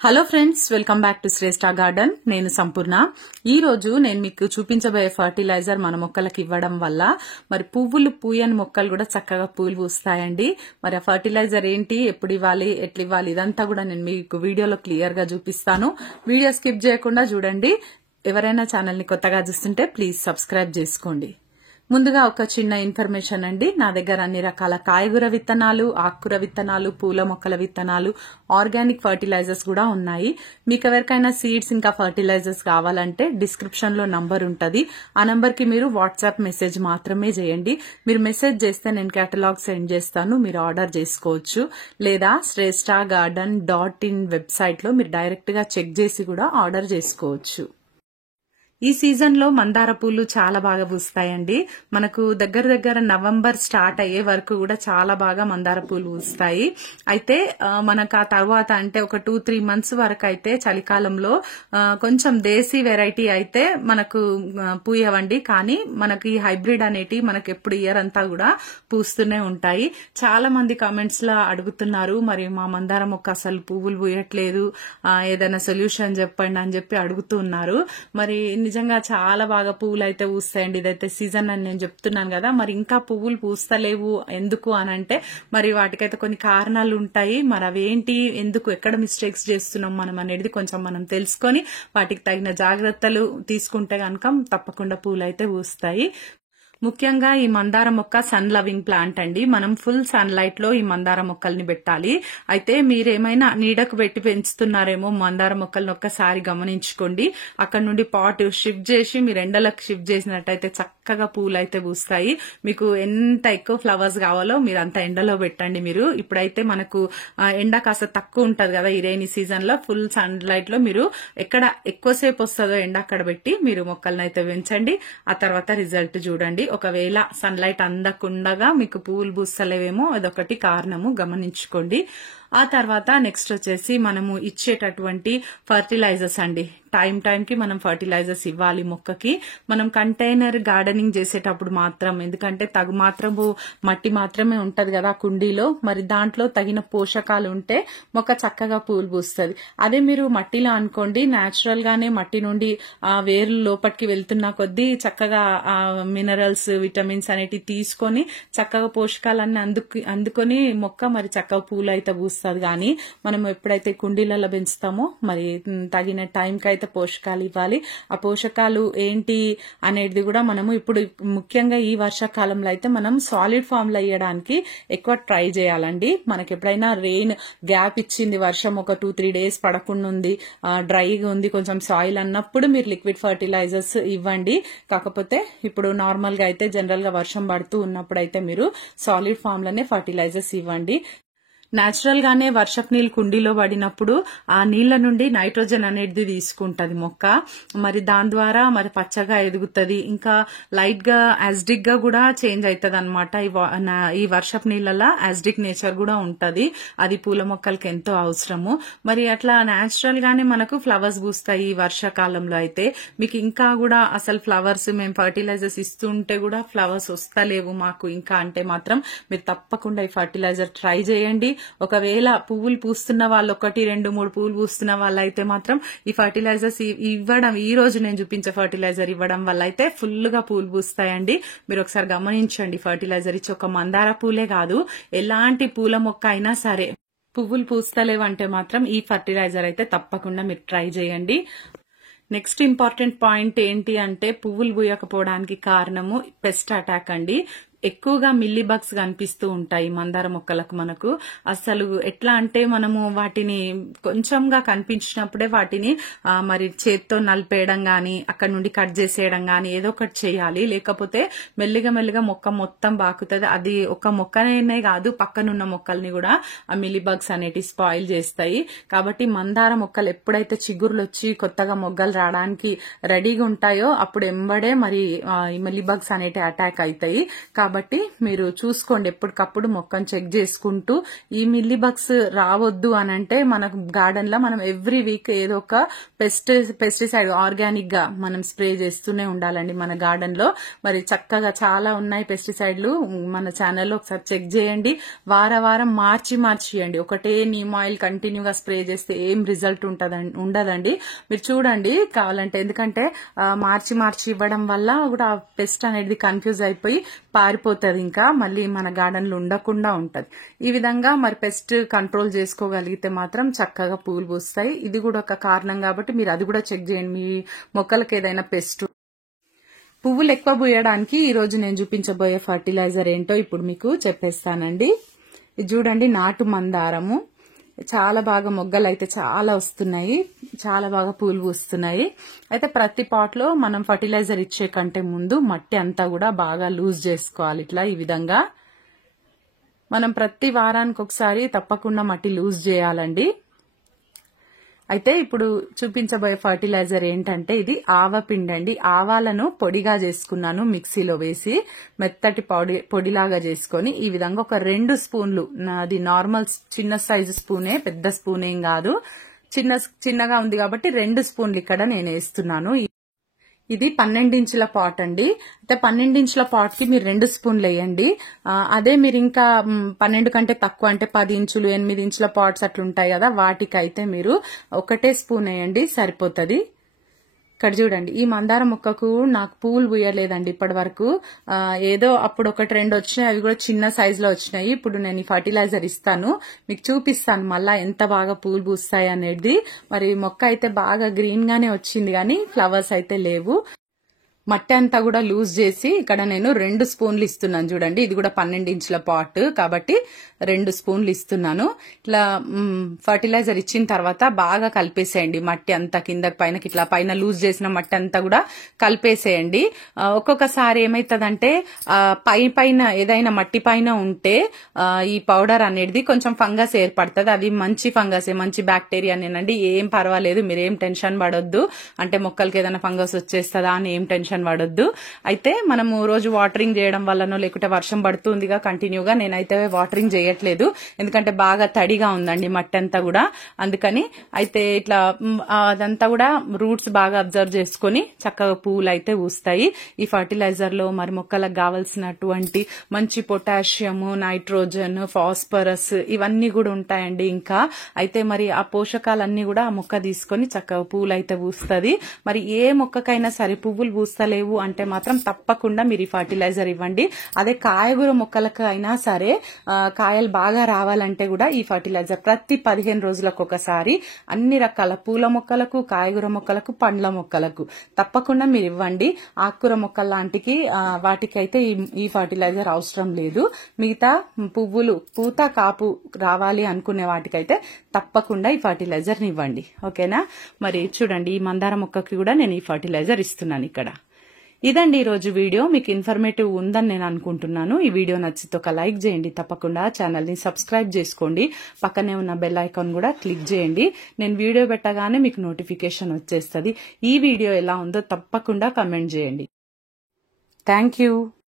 Hello friends, welcome back to Shreshtha garden. నేను సంపూర్ణ. ఈ రోజు నేను మీకు చూపించబోయే ఫర్టిలైజర్ మన మొక్కలకు ఇవ్వడం వల్ల మరి పువ్వులు పూయని మొక్కలు కూడా చక్కగా పూలు పూస్తాయండి. మరి ఆ ఫర్టిలైజర్ ఏంటి, ఎప్పుడు ఇవ్వాలి, ఎట్లా ఇవ్వాలి, ఇదంతా కూడా నేను మీకు వీడియోలో క్లియర్ గా చూపిస్తాను. వీడియో స్కిప్ చేయకుండా చూడండి. ఎవరైనా ఛానల్ ని కొత్తగా చూస్తుంటే ప్లీజ్ సబ్స్క్రైబ్ చేసుకోండి. ముందుగా ఒక చిన్న ఇన్ఫర్మేషన్ అండి. నా దగ్గర అన్ని రకాల కాయగూర విత్తనాలు, ఆకుకూర విత్తనాలు, పూల మొక్కల విత్తనాలు, ఆర్గానిక్ ఫర్టిలైజర్స్ కూడా ఉన్నాయి. మీకు ఎవరికైనా సీడ్స్ ఇంకా ఫర్టిలైజర్స్ కావాలంటే డిస్క్రిప్షన్ లో నంబర్ ఉంటది. ఆ నంబర్ కి మీరు వాట్సాప్ మెసేజ్ మాత్రమే చేయండి. మీరు మెసేజ్ చేస్తే నేను కేటలాగ్ సెండ్ చేస్తాను, మీరు ఆర్డర్ చేసుకోవచ్చు. లేదా shresthagarden.in వెబ్సైట్ లో మీరు డైరెక్ట్ గా చెక్ చేసి కూడా ఆర్డర్ చేసుకోవచ్చు. ఈ సీజన్ లో మందార పూలు చాలా బాగా పూస్తాయండి. మనకు దగ్గర నవంబర్ స్టార్ట్ అయ్యే వరకు కూడా చాలా బాగా మందార పూలు పూస్తాయి. అయితే మనకు ఆ తర్వాత అంటే ఒక 2-3 మంత్స్ వరకు అయితే చలికాలంలో కొంచెం దేశీ వెరైటీ అయితే మనకు పూయవండి. కానీ మనకి హైబ్రిడ్ అనేటి మనకు ఎప్పుడు ఇయర్ అంతా కూడా పూస్తూనే ఉంటాయి. చాలా మంది కామెంట్స్ లో అడుగుతున్నారు, మరి మా మందార మొక్క అసలు పువ్వులు పూయట్లేదు, ఏదైనా సొల్యూషన్ చెప్పండి అని చెప్పి అడుగుతున్నారు. మరి నిజంగా చాలా బాగా పువ్వులు అయితే పూస్తాయండి. ఇదైతే సీజన్ అని నేను చెప్తున్నాను కదా. మరి ఇంకా పువ్వులు పూస్తలేవు ఎందుకు అని అంటే మరి వాటికైతే కొన్ని కారణాలు ఉంటాయి. మరి అవేంటి, ఎందుకు, ఎక్కడ మిస్టేక్స్ చేస్తున్నాం మనం అనేది కొంచెం మనం తెలుసుకొని వాటికి తగిన జాగ్రత్తలు తీసుకుంటే కనుక తప్పకుండా పూలు అయితే పూస్తాయి. ముఖ్యంగా ఈ మందార మొక్క సన్ లవింగ్ ప్లాంట్ అండి. మనం ఫుల్ సన్ లైట్ లో ఈ మందార మొక్కల్ని పెట్టాలి. అయితే మీరేమైనా నీడకు పెట్టి పెంచుతున్నారేమో మందార మొక్కల్ని ఒక్కసారి గమనించుకోండి. అక్కడ నుండి పాట్ షిఫ్ట్ చేసి మీరు ఎండలకు షిఫ్ట్ చేసినట్టయితే చక్కగా పూలు అయితే పూస్తాయి. మీకు ఎంత ఎక్కువ ఫ్లవర్స్ కావాలో మీరు అంత ఎండలో పెట్టండి. మీరు ఇప్పుడైతే మనకు ఎండ కాస్త తక్కువ ఉంటది కదా ఈ రైనీ సీజన్ లో. ఫుల్ సన్ లైట్ లో మీరు ఎక్కడ ఎక్కువసేపు వస్తుందో ఎండ అక్కడ పెట్టి మీరు మొక్కలను అయితే పెంచండి. ఆ తర్వాత రిజల్ట్ చూడండి. ఒకవేళ సన్ లైట్ అందకుండా మీకు పువ్వులు పూస్తలేవేమో అదొకటి కారణము, గమనించుకోండి. ఆ తర్వాత నెక్స్ట్ వచ్చేసి మనము ఇచ్చేటటువంటి ఫర్టిలైజర్స్ అండి. టైం కి మనం ఫర్టిలైజర్స్ ఇవ్వాలి మొక్కకి. మనం కంటైనర్ గార్డెనింగ్ చేసేటప్పుడు మాత్రం, ఎందుకంటే తగు మాత్రము మట్టి మాత్రమే ఉంటది కదా కుండీలో, మరి దాంట్లో తగిన పోషకాలు ఉంటే మొక్క చక్కగా పూలు పూస్తుంది. అదే మీరు మట్టిలో అనుకోండి, న్యాచురల్ గానే మట్టి నుండి ఆ వేర్లు లోపలికి వెళ్తున్న కొద్దీ చక్కగా ఆ మినరల్స్, విటమిన్స్ అనేటివి తీసుకొని చక్కగా పోషకాలన్నీ అందుకొని మొక్క మరి చక్కగా పూలు అయితే పూస్తుంది. కానీ మనం ఎప్పుడైతే కుండీలలో పెంచుతామో మరి తగిన టైంకి అయితే పోషకాలు ఇవ్వాలి. ఆ పోషకాలు ఏంటి అనేది కూడా మనము ఇప్పుడు ముఖ్యంగా ఈ వర్షాకాలంలో అయితే మనం సాలిడ్ ఫామ్ లో ఇవ్వడానికి ఎక్కువ ట్రై చేయాలండి. మనకి ఎప్పుడైనా రెయిన్ గ్యాప్ ఇచ్చింది, వర్షం ఒక 2-3 డేస్ పడకుండా ఉంది, డ్రైగా ఉంది, కొంచెం సాయిల్ అన్నప్పుడు మీరు లిక్విడ్ ఫర్టిలైజర్స్ ఇవ్వండి. కాకపోతే ఇప్పుడు నార్మల్ గా అయితే జనరల్ గా వర్షం పడుతూ ఉన్నప్పుడు అయితే మీరు సాలిడ్ ఫామ్ లోనే ఫర్టిలైజర్స్ ఇవ్వండి. న్యాచురల్ గానే వర్షపు నీళ్ళు కుండీలో పడినప్పుడు ఆ నీళ్ల నుండి నైట్రోజన్ అనేది తీసుకుంటది మొక్క. మరి దాని ద్వారా మరి పచ్చగా ఎదుగుతుంది. ఇంకా లైట్ గా యాసిడిక్ గా కూడా చేంజ్ అవుతుంది అనమాట. ఈ వర్షపు నీళ్ళలో యాసిడిక్ నేచర్ కూడా ఉంటది. అది పూల మొక్కలకి ఎంతో అవసరము. మరి అట్లా న్యాచురల్ గానే మనకు ఫ్లవర్స్ పూస్తాయి ఈ వర్షాకాలంలో. అయితే మీకు ఇంకా కూడా అసలు ఫ్లవర్స్ మేము ఫర్టిలైజర్స్ ఇస్తుంటే కూడా ఫ్లవర్స్ వస్తలేవు మాకు ఇంకా అంటే మాత్రం మీరు తప్పకుండా ఈ ఫర్టిలైజర్ ట్రై చేయండి. ఒకవేళ పువ్వులు పూస్తున్న వాళ్ళు 1-2-3 పువ్వులు పూస్తున్న వాళ్ళు అయితే మాత్రం ఈ ఫర్టిలైజర్స్ ఇవ్వడం, ఈ రోజు నేను చూపించే ఫర్టిలైజర్ ఇవ్వడం వల్ల అయితే ఫుల్ గా పూలు పూస్తాయండి. మీరు ఒకసారి గమనించండి. ఫర్టిలైజర్ ఇచ్చి ఒక మందార పూలే కాదు, ఎలాంటి పూల మొక్క అయినా సరే పువ్వులు పూస్తలేవంటే మాత్రం ఈ ఫర్టిలైజర్ అయితే తప్పకుండా మీరు ట్రై చేయండి. నెక్స్ట్ ఇంపార్టెంట్ పాయింట్ ఏంటి అంటే పువ్వులు పూయకపోవడానికి కారణము పెస్ట్ అటాక్ అండి. ఎక్కువగా మిల్లీ బగ్స్ కనిపిస్తూ ఉంటాయి మందార మొక్కలకు. మనకు అసలు ఎట్లా అంటే మనము వాటిని కొంచెంగా కనిపించినప్పుడే వాటిని మరి చేత్తో నలిపేయడం గాని, అక్కడ నుండి కట్ చేసేయడం గాని ఏదో ఒకటి చేయాలి. లేకపోతే మెల్లిగా మొక్క మొత్తం బాకుతుంది. అది ఒక మొక్కనే కాదు, పక్కనున్న మొక్కల్ని కూడా ఆ మిల్లీ బగ్స్ అనేటి స్పాయిల్ చేస్తాయి. కాబట్టి మందార మొక్కలు ఎప్పుడైతే చిగుర్లు వచ్చి కొత్తగా మొగ్గలు రావడానికి రెడీగా ఉంటాయో అప్పుడు ఎంబడే మరి మిల్లీ బగ్స్ అనేటి అటాక్ అవుతాయి. కాబట్టి మీరు చూసుకోండి, ఎప్పటికప్పుడు మొక్కను చెక్ చేసుకుంటూ. ఈ మిల్లీ బగ్స్ రావద్దు అని అంటే మన గార్డెన్ లో మనం ఎవ్రీ వీక్ ఏదో ఒక పెస్టిసైడ్ ఆర్గానిక్ గా మనం స్ప్రే చేస్తూనే ఉండాలండి మన గార్డెన్ లో. మరి చక్కగా చాలా ఉన్నాయి పెస్టిసైడ్లు మన ఛానల్లో, ఒకసారి చెక్ చేయండి. వారం మార్చి ఇవ్వండి. ఒకటే నీమ్ ఆయిల్ కంటిన్యూగా స్ప్రే చేస్తే ఏం రిజల్ట్ ఉండదండి. మీరు చూడండి కావాలంటే, ఎందుకంటే మార్చి ఇవ్వడం వల్ల కూడా పెస్ట్ అనేది కన్ఫ్యూజ్ అయిపోయి పారిపోతుంది, ఇంకా మళ్ళీ మన గార్డెన్ లో ఉండకుండా ఉంటది. ఈ విధంగా మరి పెస్ట్ కంట్రోల్ చేసుకోగలిగితే మాత్రం చక్కగా పూలు పూస్తాయి. ఇది కూడా ఒక కారణం కాబట్టి మీరు అది కూడా చెక్ చేయండి, మీ మొక్కలకు ఏదైనా పెస్ట్. పువ్వులు ఎక్కువ పూయడానికి ఈ రోజు నేను చూపించబోయే ఫర్టిలైజర్ ఏంటో ఇప్పుడు మీకు చెప్పేస్తానండి. ఇది చూడండి, నాటు మందారము. చాలా బాగా మొగ్గలు అయితే చాలా వస్తున్నాయి, చాలా బాగా పూలు పూస్తున్నాయి. అయితే ప్రతి పాట్ లో మనం ఫర్టిలైజర్ ఇచ్చే కంటే ముందు మట్టి అంతా కూడా బాగా లూజ్ చేసుకోవాలి. ఇట్లా ఈ విధంగా మనం ప్రతి వారానికి ఒకసారి తప్పకుండా మట్టి లూజ్ చేయాలండి. అయితే ఇప్పుడు చూపించబోయే ఫర్టిలైజర్ ఏంటంటే ఇది ఆవపిండి అండి. ఆవాలను పొడిగా చేసుకున్నాను, మిక్సీలో వేసి మెత్తటి పొడిలాగా చేసుకొని ఈ విధంగా ఒక 2 స్పూన్లు, అది నార్మల్ చిన్న సైజు స్పూనే, పెద్ద స్పూన్ ఏం కాదు, చిన్నగా ఉంది కాబట్టి 2 స్పూన్లు ఇక్కడ నేను వేస్తున్నాను. ఇది 12 ఇంచుల పాట్ అండి. అయితే 12 ఇంచుల పాట్ కి మీరు 2 స్పూన్లు వేయండి. అదే మీరు ఇంకా 12 కంటే తక్కువ అంటే 10 ఇంచులు 8 ఇంచుల పాట్స్ అట్లుంటాయి కదా, వాటికైతే మీరు 1 స్పూన్ వేయండి, సరిపోతుంది. ఇక్కడ చూడండి, ఈ మందార మొక్కకు నాకు పూలు పూయలేదండి ఇప్పటి వరకు. ఏదో అప్పుడు 1-2 వచ్చినాయి, అవి కూడా చిన్న సైజ్ లో వచ్చినాయి. ఇప్పుడు నేను ఈ ఫర్టిలైజర్ ఇస్తాను, మీకు చూపిస్తాను మళ్ళా ఎంత బాగా పూలు పూస్తాయి అనేది. మరి మొక్క అయితే బాగా గ్రీన్ గానే వచ్చింది, కానీ ఫ్లవర్స్ అయితే లేవు. మట్టి అంతా కూడా లూజ్ చేసి ఇక్కడ నేను 2 స్పూన్లు ఇస్తున్నాను. చూడండి, ఇది కూడా 12 ఇంచుల పాట్ కాబట్టి 2 స్పూన్లు ఇస్తున్నాను. ఇట్లా ఫర్టిలైజర్ ఇచ్చిన తర్వాత బాగా కలిపేసేయండి. మట్టి అంతా కిందకి పైనకి ఇట్లా పైన లూజ్ చేసిన మట్టి అంతా కూడా కలిపేసేయండి. ఒక్కొక్కసారి ఏమైతుందంటే పైన ఏదైనా మట్టి పైన ఉంటే ఈ పౌడర్ అనేది కొంచెం ఫంగస్ ఏర్పడుతుంది. అది మంచి ఫంగస్, మంచి బ్యాక్టీరియానేనండి, ఏం పర్వాలేదు, మీరేం టెన్షన్ పడొద్దు. అంటే మొక్కలకి ఏదైనా ఫంగస్ వచ్చేస్తుందా అని ఏం టెన్షన్ పడొద్దు. అయితే మనము రోజు వాటరింగ్ చేయడం వల్లనో లేకుంటే వర్షం పడుతుందిగా కంటిన్యూగా, నేనైతే వాటరింగ్ చేయట్లేదు ఎందుకంటే బాగా తడిగా ఉందండి మట్టి అంతా కూడా, అందుకని. అయితే ఇట్లా అదంతా కూడా రూట్స్ బాగా అబ్జర్వ్ చేసుకుని చక్కగా పూలు అయితే పూస్తాయి. ఈ ఫర్టిలైజర్ లో మరి మొక్కలకు కావాల్సినటువంటి మంచి పొటాషియము, నైట్రోజన్, ఫాస్ఫరస్ ఇవన్నీ కూడా ఉంటాయండి. ఇంకా అయితే మరి ఆ పోషకాలన్నీ కూడా ఆ మొక్క తీసుకొని చక్కగా పూలు అయితే పూస్తుంది. మరి ఏ మొక్కకైనా సరే పువ్వులు పూస్తలేవు అంటే మాత్రం తప్పకుండా మీరు ఈ ఫర్టిలైజర్ ఇవ్వండి. అదే కాయగూర మొక్కలకు అయినా సరే కాయలు బాగా రావాలంటే కూడా ఈ ఫర్టిలైజర్ ప్రతి 15 రోజులకు ఒకసారి అన్ని రకాల పూల మొక్కలకు, కాయగూర మొక్కలకు, పండ్ల మొక్కలకు తప్పకుండా మీరు ఇవ్వండి. ఆకుకూర మొక్కల లాంటికి వాటికైతే ఈ ఫర్టిలైజర్ అవసరం లేదు. మిగతా పువ్వులు పూత కాపు రావాలి అనుకునే వాటికైతే తప్పకుండా ఈ ఫర్టిలైజర్ ఇవ్వండి. ఓకేనా? మరి చూడండి, ఈ మందార మొక్కకి కూడా నేను ఈ ఫర్టిలైజర్ ఇస్తున్నాను ఇక్కడ. ఇదండి ఈరోజు వీడియో. మీకు ఇన్ఫర్మేటివ్ ఉందని నేను అనుకుంటున్నాను. ఈ వీడియో నచ్చితే ఒక లైక్ చేయండి, తప్పకుండా ఛానల్ ని సబ్స్క్రైబ్ చేసుకోండి, పక్కనే ఉన్న బెల్ ఐకాన్ కూడా క్లిక్ చేయండి. నేను వీడియో పెట్టగానే మీకు నోటిఫికేషన్ వచ్చేస్తుంది. ఈ వీడియో ఎలా ఉందో తప్పకుండా కమెంట్ చేయండి. Thank you.